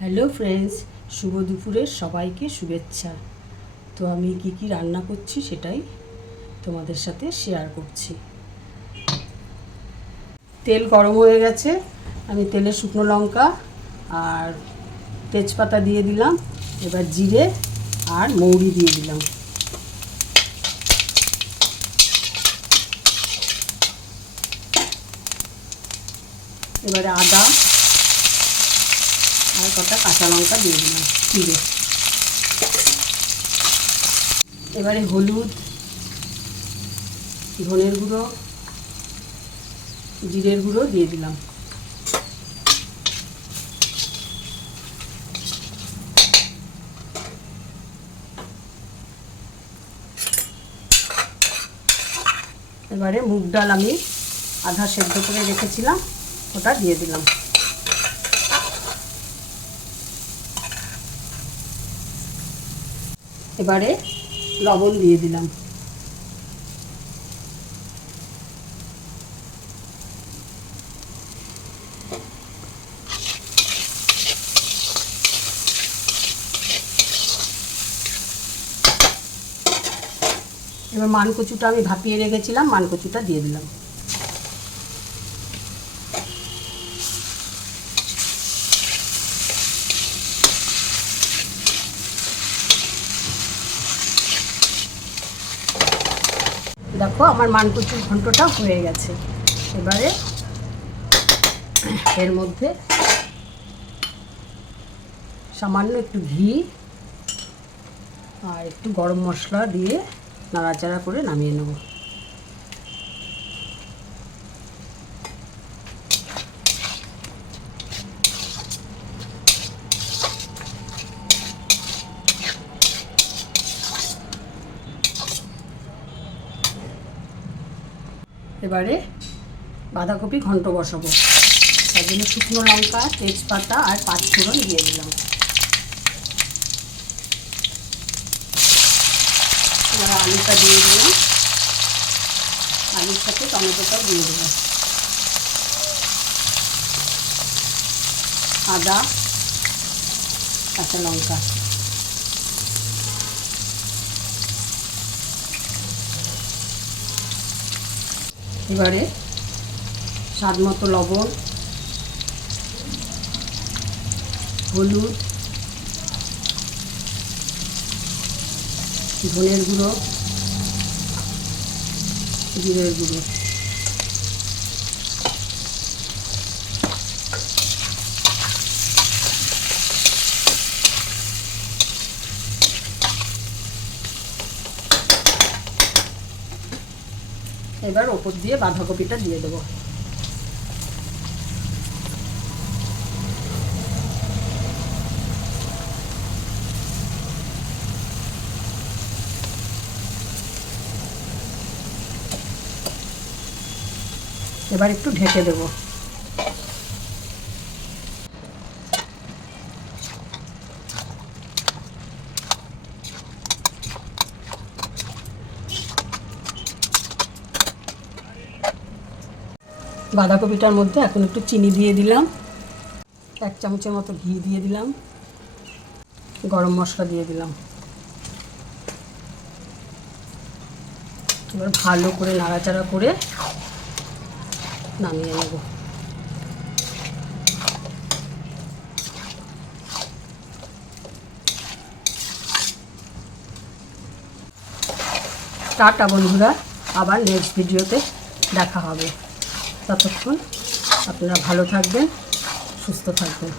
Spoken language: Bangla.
হ্যালো ফ্রেন্ডস, শুভ দুপুরের সবাইকে শুভেচ্ছা। তো আমি কি রান্না করছি সেটাই তোমাদের সাথে শেয়ার করছি। তেল গরম হয়ে গেছে, আমি তেলে শুকনো লঙ্কা আর তেজপাতা দিয়ে দিলাম। এবার জিরে আর মৌরি দিয়ে দিলাম। এবারে আদা আর কটা কাঁচা লঙ্কা দিয়ে দিলাম চিড়ে। এবারে হলুদ, ধনের গুঁড়ো, জিরের গুঁড়ো দিয়ে দিলাম। এবারে মুগ ডাল আমি আধা সেদ্ধ করে রেখেছিলাম, ওটা দিয়ে দিলাম। এবারে লবণ দিয়ে দিলাম। এবার মানকচুটা আমি ভাপিয়ে রেখেছিলাম, মানকচুটা দিয়ে দিলাম। দেখো আমার মানকচুর ঘন্টটা হয়ে গেছে। এবারে এর মধ্যে সামান্য একটু ঘি আর একটু গরম মশলা দিয়ে নাড়াচাড়া করে নামিয়ে নেব। এবারে বাঁধাকপি ঘন্ট বসাবো। তার জন্য শুকনো লঙ্কা, তেজপাতা আর পাঁচফোড়ন দিয়ে দিলাম। এবার আলুটা দিয়ে দিলাম, আলুর সাথে টমেটোটাও দিয়ে দিলাম। আদা, কাঁচা লঙ্কা, এবারে স্বাদ মতো লবণ, হলুদ, ধনের গুঁড়ো, জিরের গুঁড়ো, এবার ওপর দিয়ে বাঁধাকপিটা দিয়ে দেবো। এবার একটু ঢেকে দেবো। বাঁধাকপিটার মধ্যে এখন একটু চিনি দিয়ে দিলাম, 1 চামচের মতো ঘি দিয়ে দিলাম, গরম মশলা দিয়ে দিলাম। এবার ভালো করে নাড়াচাড়া করে নামিয়ে নেব। টাটা বন্ধুরা, আবার নেক্সট ভিডিওতে দেখা হবে। ততক্ষণ আপনারা ভালো থাকবেন, সুস্থ থাকবেন।